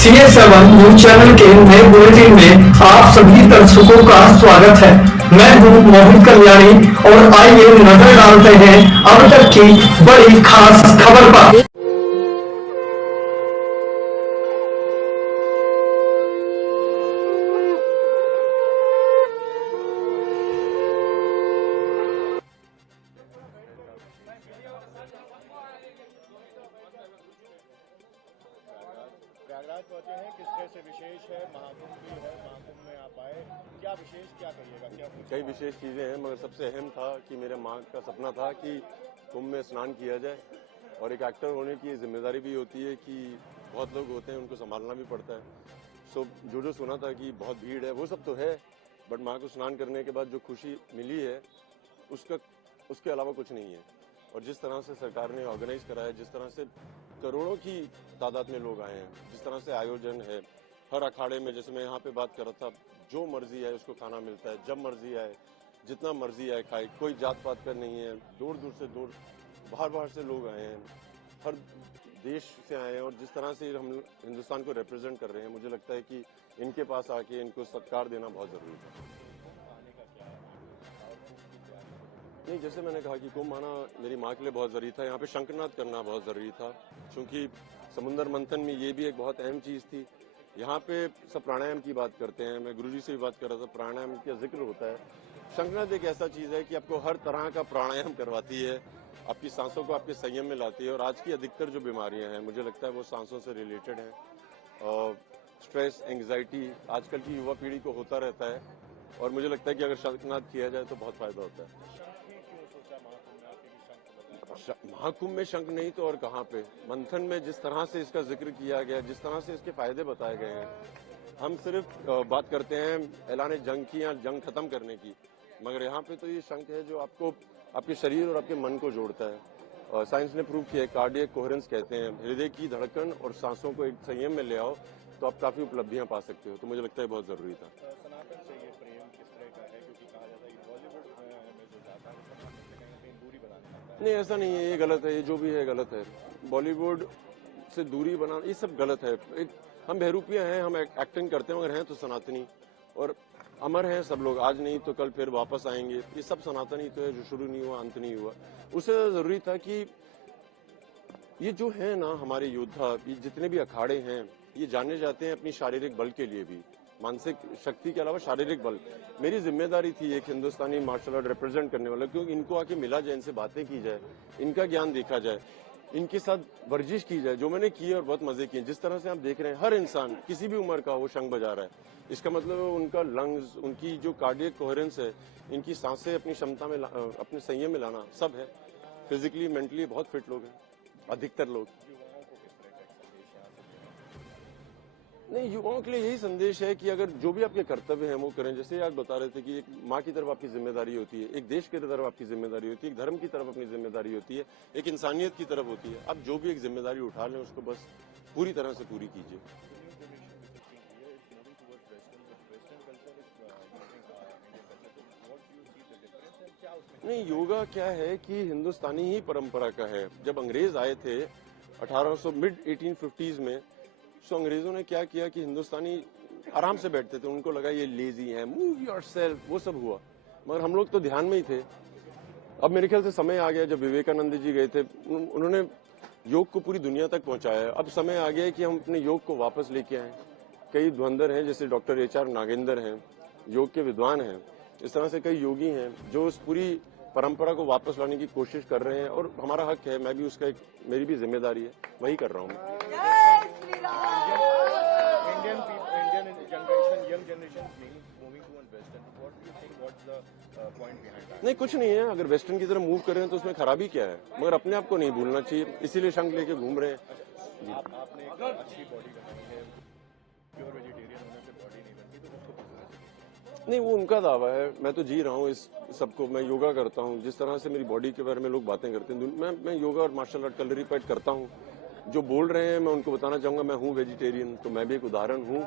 CA7 news channel के नए bulletin में आप सभी दर्शकों का स्वागत है। मैं हूं मोहित कल्याणी और आइए नजर डालते हैं अब तक की बड़ी खास खबर पर। प्रयागराज पहुंचे हैं, किस तरह से विशेष है, महाकुंभ भी है, महाकुंभ में आप आए, क्या विशेष, क्या करिएगा, क्या कई विशेष चीजें हैं, मगर सबसे अहम था कि मेरे माँ का सपना था कि कुंभ में स्नान किया जाए। और एक एक्टर होने की जिम्मेदारी भी होती है कि बहुत लोग होते हैं, उनको संभालना भी पड़ता है। सो जो सुना था कि बहुत भीड़ है, वो सब तो है, बट माँ को स्नान करने के बाद जो खुशी मिली है उसके अलावा कुछ नहीं है। और जिस तरह से सरकार ने ऑर्गेनाइज करा है, जिस तरह से करोड़ों की तादाद में लोग आए हैं, जिस तरह से आयोजन है, हर अखाड़े में, जैसे मैं यहाँ पे बात कर रहा था, जो मर्जी आए उसको खाना मिलता है, जब मर्जी आए, जितना मर्जी आए खाए, कोई जात पात का नहीं है। दूर दूर से बाहर से लोग आए हैं, हर देश से आए हैं, और जिस तरह से हम हिंदुस्तान को रिप्रेजेंट कर रहे हैं, मुझे लगता है कि इनके पास आके इनको सत्कार देना बहुत जरूरी है। नहीं, जैसे मैंने कहा कि कुंभ आना मेरी माँ के लिए बहुत जरूरी था, यहाँ पे शंखनाद करना बहुत जरूरी था, क्योंकि समुद्र मंथन में ये भी एक बहुत अहम चीज थी। यहाँ पे सब प्राणायाम की बात करते हैं, मैं गुरुजी से भी बात कर रहा था, प्राणायाम का जिक्र होता है। शंखनाद एक ऐसा चीज है कि आपको हर तरह का प्राणायाम करवाती है, आपकी सांसों को आपके संयम में लाती है। और आज की अधिकतर जो बीमारियां हैं, मुझे लगता है वो सांसों से रिलेटेड है। स्ट्रेस, एंग्जाइटी आजकल की युवा पीढ़ी को होता रहता है, और मुझे लगता है कि अगर शंखनाद किया जाए तो बहुत फायदा होता है। महाकुंभ में शंख नहीं तो और कहाँ पे। मंथन में जिस तरह से इसका जिक्र किया गया, जिस तरह से इसके फायदे बताए गए हैं, हम सिर्फ बात करते हैं ऐलान जंग की या जंग खत्म करने की, मगर यहाँ पे तो ये शंख है जो आपको आपके शरीर और आपके मन को जोड़ता है। साइंस ने प्रूव किया है, कार्डियक कोहेरेंस कहते हैं, हृदय की धड़कन और सांसों को एक संयम में ले आओ तो आप काफी उपलब्धियां पा सकते हो। तो मुझे लगता है बहुत जरूरी था। सनातन से ये प्रेम किस तरह का है, क्योंकि कहा जाता है कि बॉलीवुड में जो जाता है सनातन से कहीं कहीं दूरी बना देता है। नहीं, ऐसा नहीं है, ये गलत है, ये जो भी है गलत है। बॉलीवुड से दूरी बनाना ये सब गलत है। हम बहरूपिया हैं, हम एक्टिंग करते हैं, मगर हैं तो सनातनी, और अमर हैं सब लोग, आज नहीं तो कल फिर वापस आएंगे। ये सब सनातनी तो है, जो शुरू नहीं हुआ अंत नहीं हुआ। उससे जरूरी था कि ये जो है ना हमारे योद्धा, ये जितने भी अखाड़े हैं, ये जाने जाते हैं अपनी शारीरिक बल के लिए भी, मानसिक शक्ति के अलावा शारीरिक बल। मेरी जिम्मेदारी थी एक हिंदुस्तानी मार्शल आर्ट रिप्रेजेंट करने वाला, क्योंकि इनको आके मिला जाए, इनसे बातें की जाए, इनका ज्ञान देखा जाए, इनके साथ वर्जिश की जाए, जो मैंने की और बहुत मजे किए। जिस तरह से आप देख रहे हैं, हर इंसान किसी भी उम्र का वो शंख बजा रहा है, इसका मतलब उनका लंग्स, उनकी जो कार्डियक कोहेरेंस है, इनकी सांसें अपनी क्षमता में अपने संयम में लाना, सब है। फिजिकली मेंटली बहुत फिट लोग हैं, अधिकतर लोग। नहीं, युवाओं के लिए यही संदेश है कि अगर जो भी आपके कर्तव्य हैं वो करें। जैसे आज बता रहे थे कि एक माँ की तरफ आपकी जिम्मेदारी होती है, एक देश की तरफ आपकी जिम्मेदारी होती है, एक धर्म की तरफ अपनी जिम्मेदारी होती है, एक इंसानियत की तरफ होती है। आप जो भी एक जिम्मेदारी उठा लें, उसको बस पूरी तरह से पूरी कीजिए। नहीं, योगा क्या है कि हिंदुस्तानी ही परंपरा का है। जब अंग्रेज आए थे 1800 मिड 1850s में, तो अंग्रेजों ने क्या किया कि हिंदुस्तानी आराम से बैठते थे, उनको लगा ये लेजी है, मूव योरसेल्फ, वो सब हुआ, मगर हम लोग तो ध्यान में ही थे। अब मेरे ख्याल से समय आ गया, जब विवेकानंद जी गए थे, उन्होंने योग को पूरी दुनिया तक पहुंचाया। अब समय आ गया है कि हम अपने योग को वापस लेके आए। कई धुरंधर हैं, जैसे डॉक्टर HR नागेंद्र हैं, योग के विद्वान हैं, इस तरह से कई योगी हैं जो उस पूरी परंपरा को वापस लाने की कोशिश कर रहे हैं, और हमारा हक है, मैं भी उसका मेरी भी जिम्मेदारी है, वही कर रहा हूँ। नहीं, कुछ नहीं है, अगर वेस्टर्न की तरफ मूव कर रहे हैं तो उसमें खराबी क्या है, मगर अपने आप को नहीं भूलना चाहिए, इसीलिए शंख लेके घूम रहे हैं। आपने एक अच्छी बॉडी बनाई है, प्योर वेजिटेरियन होने से बॉडी नहीं बनती, तो उसको नहीं, वो उनका दावा है, मैं तो जी रहा हूँ इस सबको। मैं योगा करता हूँ, जिस तरह से मेरी बॉडी के बारे में लोग बातें करते हैं, मैं योगा और मार्शल आर्ट क्लैरिफाइड करता हूँ। जो बोल रहे हैं मैं उनको बताना चाहूंगा, मैं हूँ वेजिटेरियन, तो मैं भी एक उदाहरण हूँ।